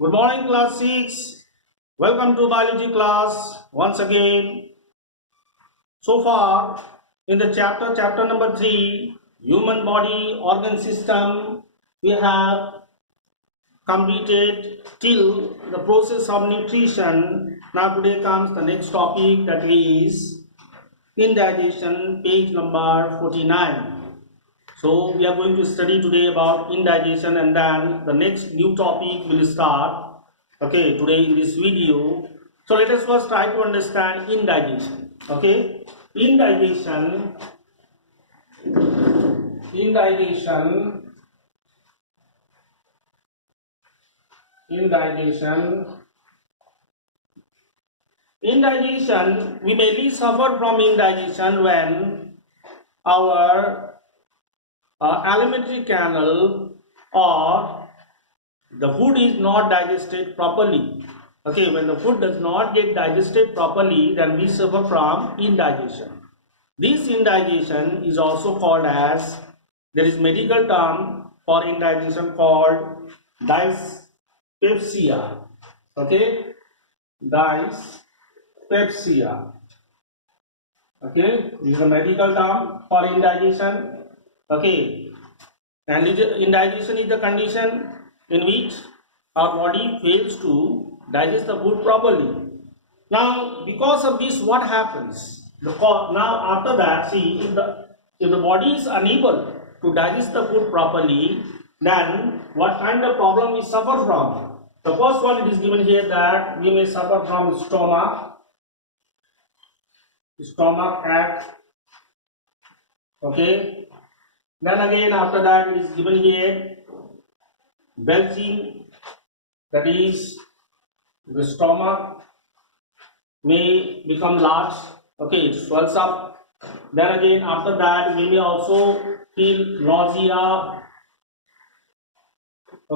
Good morning, class 6. Welcome to biology class once again. So far, in the chapter number 3, human body organ system, we have completed till the process of nutrition. Now today comes the next topic, that is indigestion, page number 49. So we are going to study today about indigestion, and then the next new topic will start today in this video. So let us first try to understand indigestion. Indigestion indigestion indigestion we mainly suffer from indigestion when our alimentary canal or the food is not digested properly. When the food does not get digested properly, then we suffer from indigestion. This indigestion is also called as, there is medical term for indigestion called dyspepsia. Dyspepsia. This is a medical term for indigestion. And indigestion is the condition in which our body fails to digest the food properly. Now, because of this, what happens? Now, after that, see, if the body is unable to digest the food properly, then what kind of problem we suffer from? The first one, it is given here that we may suffer from stomach ache. Then again, after that, it is given here belching, that is, the stomach may become large, it swells up. Then again, after that, we may also feel nausea,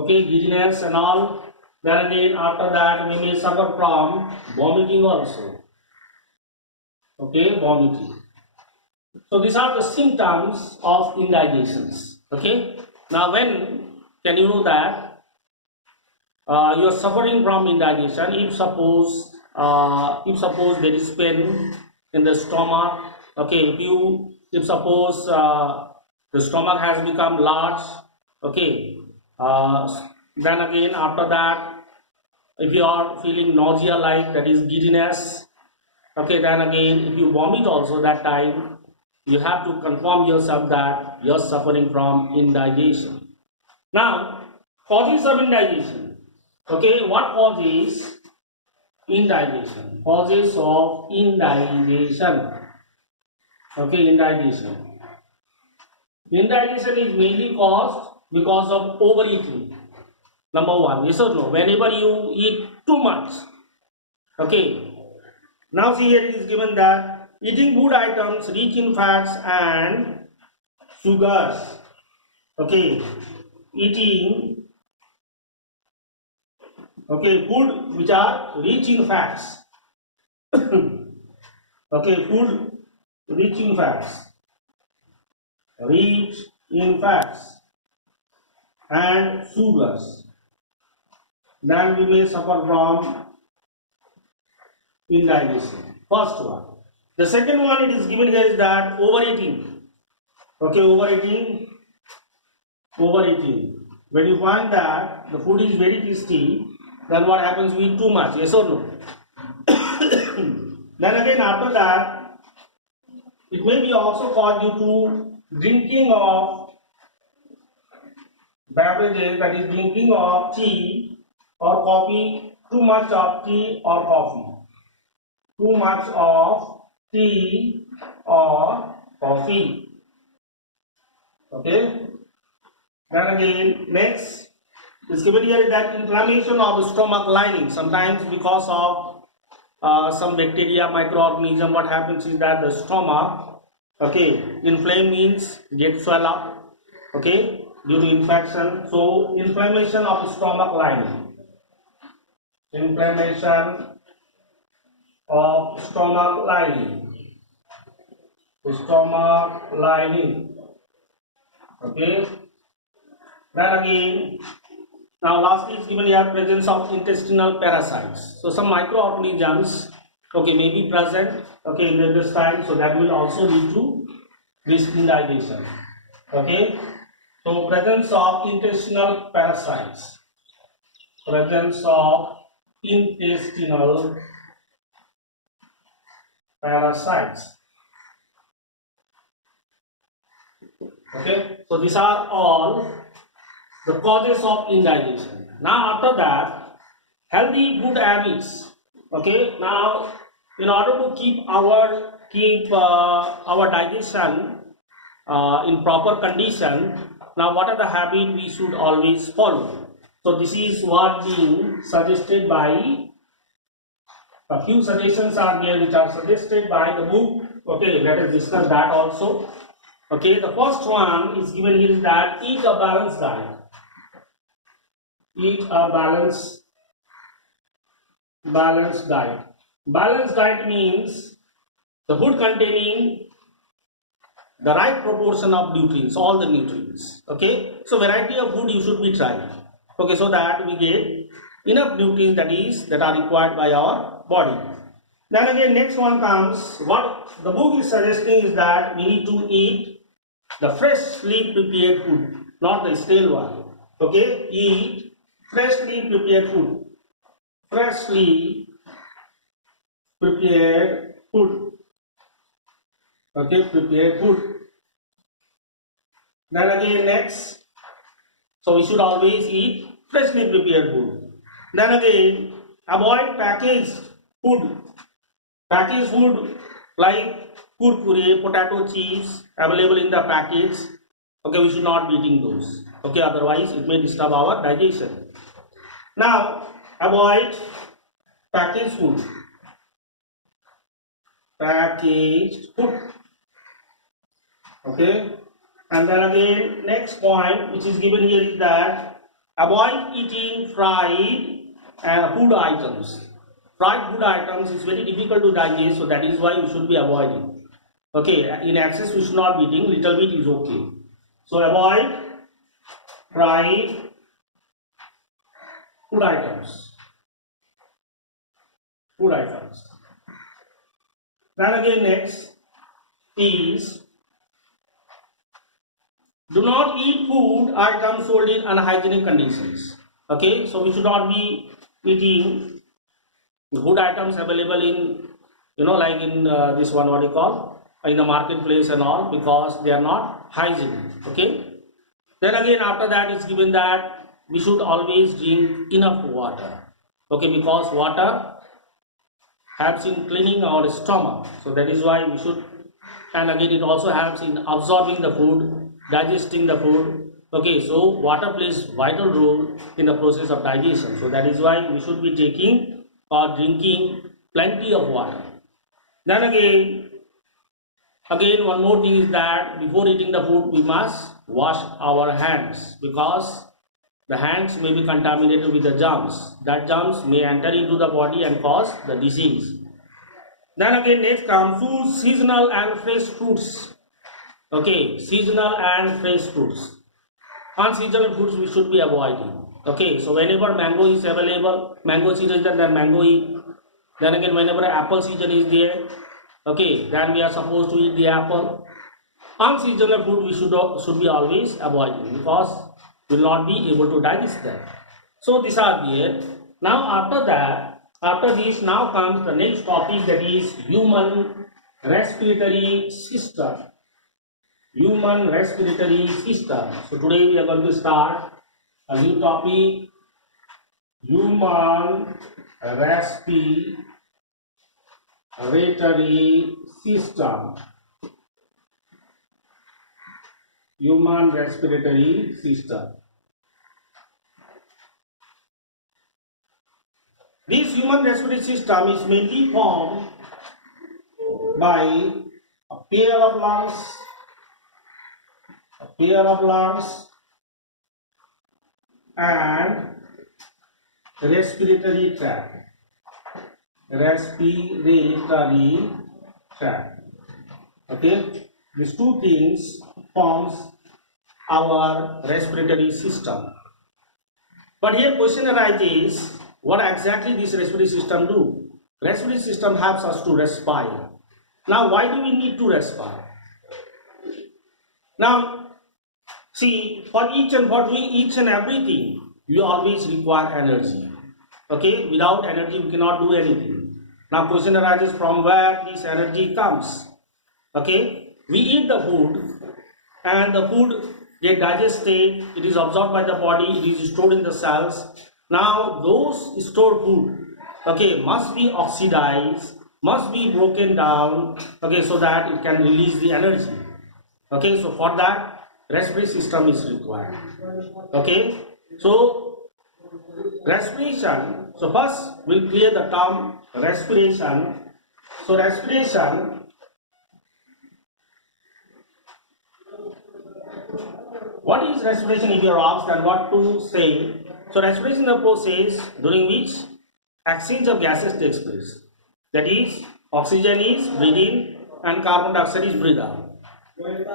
giddiness and all. Then again, after that, we may suffer from vomiting also. Vomiting. So these are the symptoms of indigestions. Now, when can you know that you are suffering from indigestion? If suppose there is pain in the stomach, if suppose the stomach has become large, then again, after that, if you are feeling nausea, like, that is giddiness, then again, if you vomit also, that time you have to confirm yourself that you are suffering from indigestion. Now, causes of indigestion. What causes indigestion? Causes of indigestion. Indigestion is mainly caused because of overeating. Number one, yes or no? Whenever you eat too much. Now see, here it is given that eating food items rich in fats and sugars. Eating food which are rich in fats. Food rich in fats. And sugars. Then we may suffer from indigestion. First one. The second one, it is given here, is that overeating. Overeating. When you find that the food is very tasty, then what happens? We eat too much, yes or no? Then again, after that, it may be also caused due to drinking of beverages, that is, drinking of tea or coffee, too much of tea or coffee. Too much of tea or coffee. Then again, next is given here that inflammation of the stomach lining. Sometimes because of some bacteria, microorganism, what happens is that the stomach, inflame means get swell up, due to infection. So inflammation of the stomach lining. Inflammation of stomach lining. Then again, Now lastly is given here presence of intestinal parasites. So some microorganisms okay may be present okay in the intestine, so that will also lead to this indigestion. Okay, so presence of intestinal parasites. Presence of intestinal parasites. Okay, so these are all the causes of indigestion. Now after that, healthy food habits. Okay, now in order to keep our digestion in proper condition, now what are the habits we should always follow? So this is what being suggested by a few suggestions are there which are suggested by the book. Okay, let us discuss that also. Okay, the first one is given here is that eat a balanced diet. Eat a balanced diet. Balanced diet means the food containing the right proportion of nutrients, all the nutrients. Okay, so variety of food you should be trying. Okay, so that we get enough nutrients that are required by our body. Then again, next one comes what the book is suggesting is that we need to eat the freshly prepared food, not the stale one. Okay, eat freshly prepared food. Freshly prepared food. Okay, prepared food. Then again next, so we should always eat freshly prepared food. Then again, avoid packaged food. Packaged food like kurkure, potato chips available in the packets. Okay, we should not be eating those. Okay, otherwise it may disturb our digestion. Now, avoid packaged food. Packaged food. Okay, and then again next point which is given here is that avoid eating fried food items. Fried food items is very difficult to digest, so that is why we should be avoiding. Okay, in excess we should not be eating, little bit is okay. So avoid fried food items. Food items. Then again next is do not eat food items sold in unhygienic conditions. Okay, so we should not be eating food items available in like in this one what you call in the marketplace and all, because they are not hygienic. Okay, then again after that it's given that we should always drink enough water. Okay, because water helps in cleaning our stomach, so that is why we should, and again it also helps in absorbing the food, digesting the food. Okay, so water plays vital role in the process of digestion, so that is why we should be taking or drinking plenty of water. Then again one more thing is that before eating the food we must wash our hands, because the hands may be contaminated with the germs. That germs may enter into the body and cause the disease. Then again next comes seasonal and fresh fruits. Okay, seasonal and fresh fruits. Unseasonal fruits we should be avoiding. Okay, so whenever mango is available, mango season, then mango eat. Then again whenever apple season is there, okay, then we are supposed to eat the apple. Unseasonal food we should be always avoiding, because we will not be able to digest that. So these are there. Now after this now comes the next topic, that is human respiratory system. Human respiratory system. So today we are going to start a new topic, human respiratory system. Human respiratory system. This human respiratory system is mainly formed by a pair of lungs and respiratory tract. Okay, these two things forms our respiratory system. But here question arises, what exactly this respiratory system do? Respiratory system helps us to respire. Now why do we need to respire? Now see, for doing each and everything, you always require energy. Okay, without energy we cannot do anything. Now question arises, from where this energy comes. Okay, we eat the food and the food get digested, it is absorbed by the body, it is stored in the cells. Now those stored food, okay, must be oxidized, must be broken down, okay, so that it can release the energy. Okay, so for that respiratory system is required. Okay, so respiration, so first we'll clear the term respiration. So respiration, what is respiration if you are asked, and what to say? So respiration is the process during which exchange of gases takes place. That is, oxygen is breathed in and carbon dioxide is breathed out.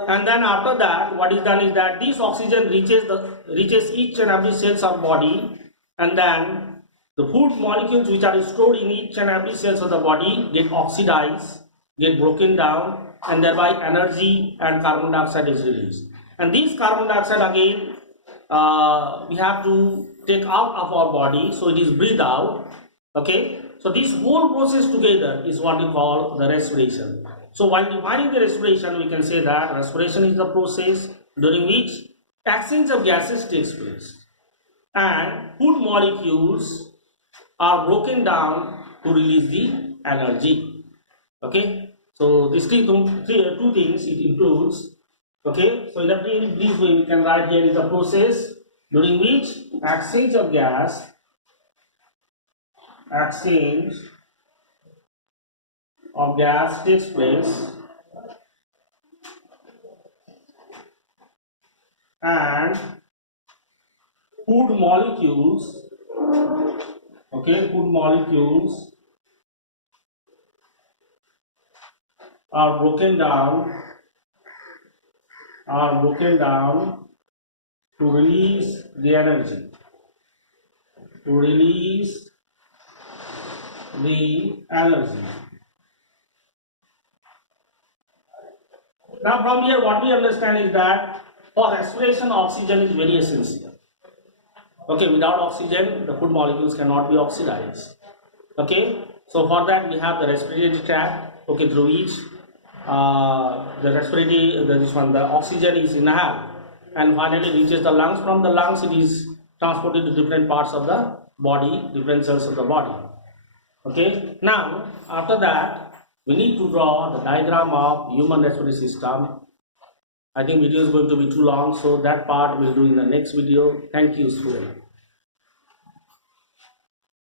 And then after that, what is done is that this oxygen reaches each and every cells of body, and then the food molecules which are stored in each and every cells of the body get oxidized, get broken down, and thereby energy and carbon dioxide is released. And this carbon dioxide again we have to take out of our body, so it is breathed out. Okay, so this whole process together is what we call the respiration. So while defining the respiration, we can say that respiration is the process during which exchange of gases takes place and food molecules are broken down to release the energy. Okay, so these two things it includes. Okay, so in a brief way we can write here is the process during which exchange of gas takes place and food molecules are broken down to release the energy, Now from here what we understand is that for respiration oxygen is very essential. Okay, without oxygen the food molecules cannot be oxidized. Okay, so for that we have the respiratory tract, okay, through which the oxygen is inhaled and finally reaches the lungs. From the lungs it is transported to different parts of the body, different cells of the body. Okay, now after that we need to draw the diagram of human respiratory system. I think video is going to be too long, so that part we'll do in the next video. Thank you, student.